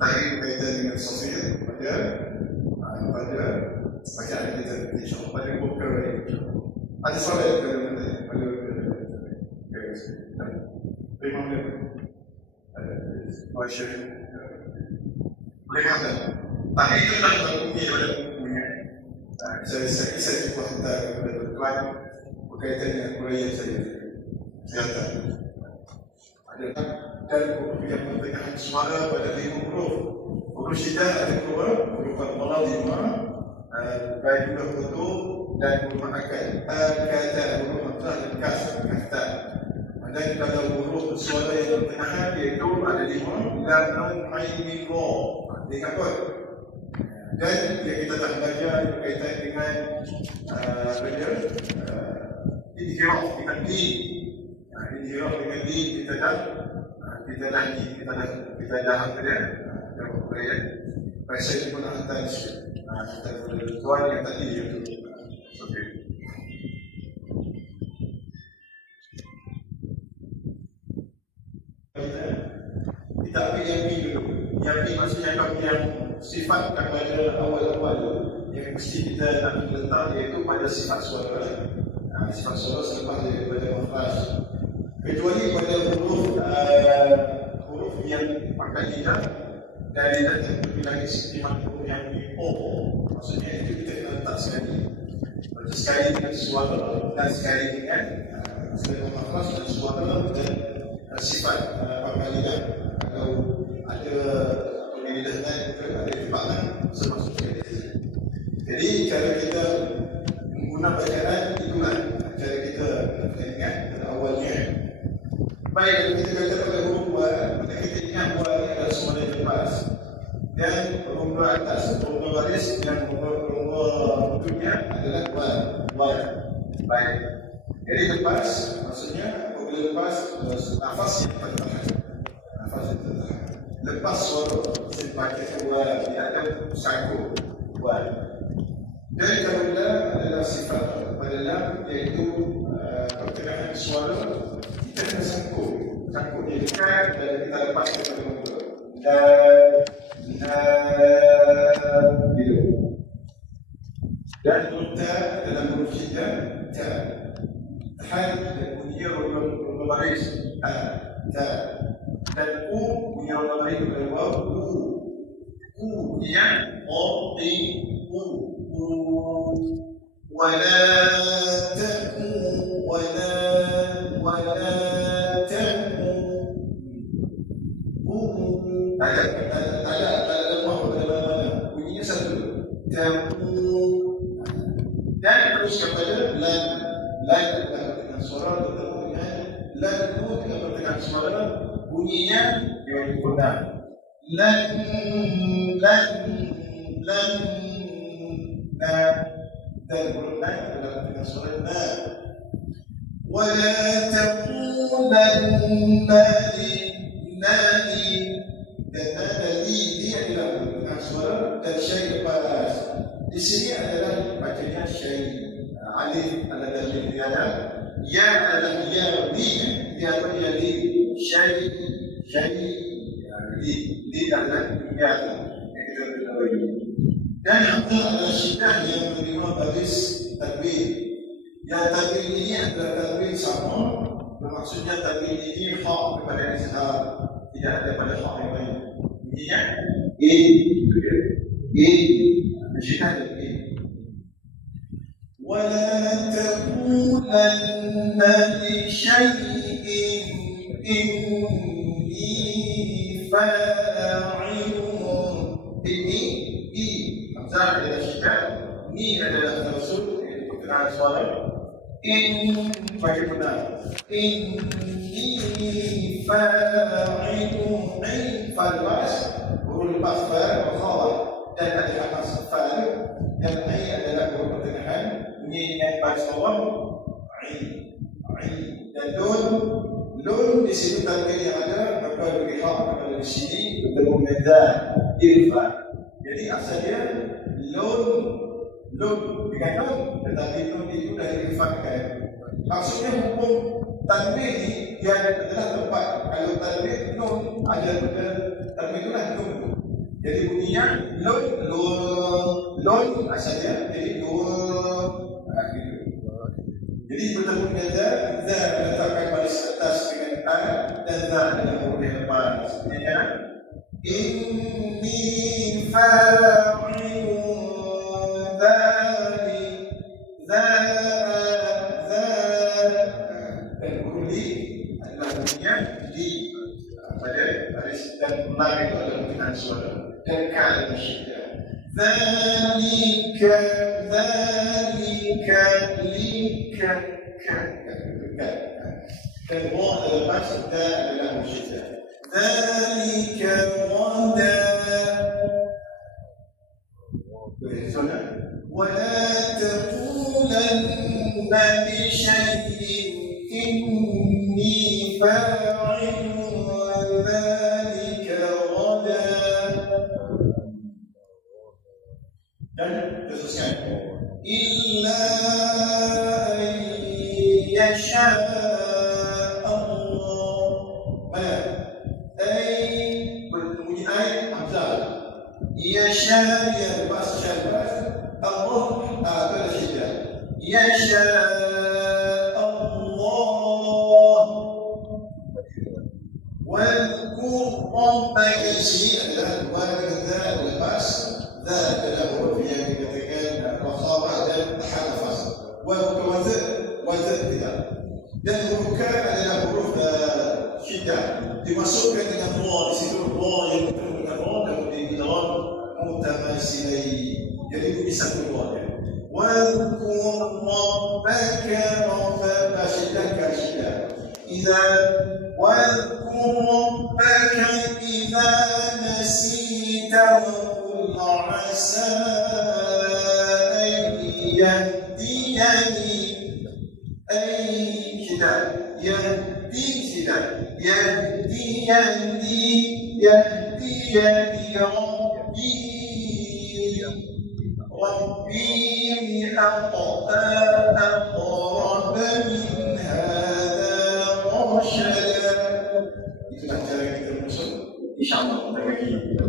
tadi berkaitan dengan sosial pada bacaan kita insya-Allah pada buku ini. Ada soalan pada terima kasih. Masya boleh kata tapi itu tak terbukti pada bukunya. Saya cuba hantar kepada tuan berkaitan dengan kuliah saya kesihatan. Ada dan huruf yang pertengahan suara pada 5 huruf. Huruf syidah ada 2, huruf al-qalah 5, baik juga huruf dan huruf akal. Kata huruf hamzah dan kata. Dan pada huruf suara yang pertengahan iaitu ada 5, lam, nun, ain, mim, ra. Ingat kot. Dan yang kita dah belajar berkaitan dengan inhiraf dengan di. Inhiraf dengan di kita dah apa dia? Saya cuma nak hantar sikit. Hantar kepada tuan yang tadi itu. Okey. Kita ambil yang B dulu. Yang B maksudnya yang sifat pada awal-awal yang mesti kita nak letak iaitu pada sifat suara. Sifat suara selepas daripada makhraj. Kecuali pada huruf yang pakai lidah dan lidah yang lebih lagi sifat huruf yang O. Maksudnya itu kita kena letak sekali. Macam sekali dengan suara dan sekali dengan selepas makhraj dan suara dan sifat pakai lidah. Kalau ada lidah dan ada timbangan termasuk sekali. Jadi cara kita menggunakan bacaan itulah cara kita ingat pada awalnya. Baik, kita kata pada huruf dua, kita ingat dua ini adalah semua yang lepas. Dan huruf dua atas, huruf dua baris dan huruf dunia adalah dua. Baik. Jadi lepas, maksudnya apabila lepas nafas yang tertahan. Nafas yang tertahan. Lepas suara, sebagai dua, tidak ada sangkut. Dua. Dan kalau adalah sifat pada lam iaitu pertengahan suara kita kena sangkut dia dekat dan kita lepaskan pada muka gitu. Dan nukta dalam huruf syidah ta tahan dan bunyi roma baris ta dan bunyi roma baris pada waw bunyinya o i ولا تكن ada lemah pada mana-mana bunyinya satu dan terus kepada lan dengan suara bertemu dengan lan dengan pertengahan suara bunyinya diulang lan dan huruf na adalah dengan suara na. Wala taqulanna li dan li adalah dengan suara dan syai lepas. Di sini adalah bacanya syai. Alif adalah dalil tiada. Ya adalah ya li syai li adalah ya yang kita ketahui. Dan hamzah adalah syidah yang menerima baris tanwin. Yang tanwin ini adalah tanwin sama, bermaksudnya tanwin ini hak kepada izhar, tidak ada pada hak yang lain. Bunyinya itu dia. Syidah dan ولا تقولن لشيء إني فاعل Hamzah adalah syidah, ni adalah tawassul, iaitu pertengahan suara. In bagi benar. Inni fa'ilun in falwas, huruf lepas fa wa khawat dan ada hamas fa dan ai adalah huruf pertengahan bunyi yang baris bawah dan lun di situ tanwin yang ada maka bagi hak pada di sini bertemu dengan za irfa. Jadi asalnya lun dengan nun, tetapi nun itu dah dirifatkan. Maksudnya hukum tanwin ini yang adalah tempat. Kalau tanwin nun ada pada tanwin itulah nun. Jadi bunyinya lon asalnya jadi gitu. Jadi bertemu dengan za meletakkan baris atas dengan a dan za dengan huruf yang depan. Sebenarnya inni fa'ilun dzalik dan huruf adalah bunyinya di pada baris dan lam itu adalah penggunaan suara dan ka adalah syiddah. Dzalika lika dan wa adalah maksud adalah syiddah. Dzalika wada ولا تقولن لشيء إني فاعل ذلك غدا dan teruskan إلا أن يشاء الله mana berbunyi ayat hamzah يشاء ya bahasa syarif Allah adalah syiddah يشاء الله واذكر ربك sini adalah wa'adha lepas ذا adalah huruf yang dikatakan rakhabah dan tahadafas wazir tidak dan huruf ka adalah huruf syiddah dimasukkan dengan ra di situ ra yang bertemu dengan ra kemudian idgham mutamasilai jadi bunyi satu ra واذكر ربك ربك شدك شدة إذا واذكر ربك إذا نسيت وقل عسى أن يهديني أي شدة يهديني ربي أقرب من هذا رشدا. Itulah cara kita bermusul. InsyaAllah.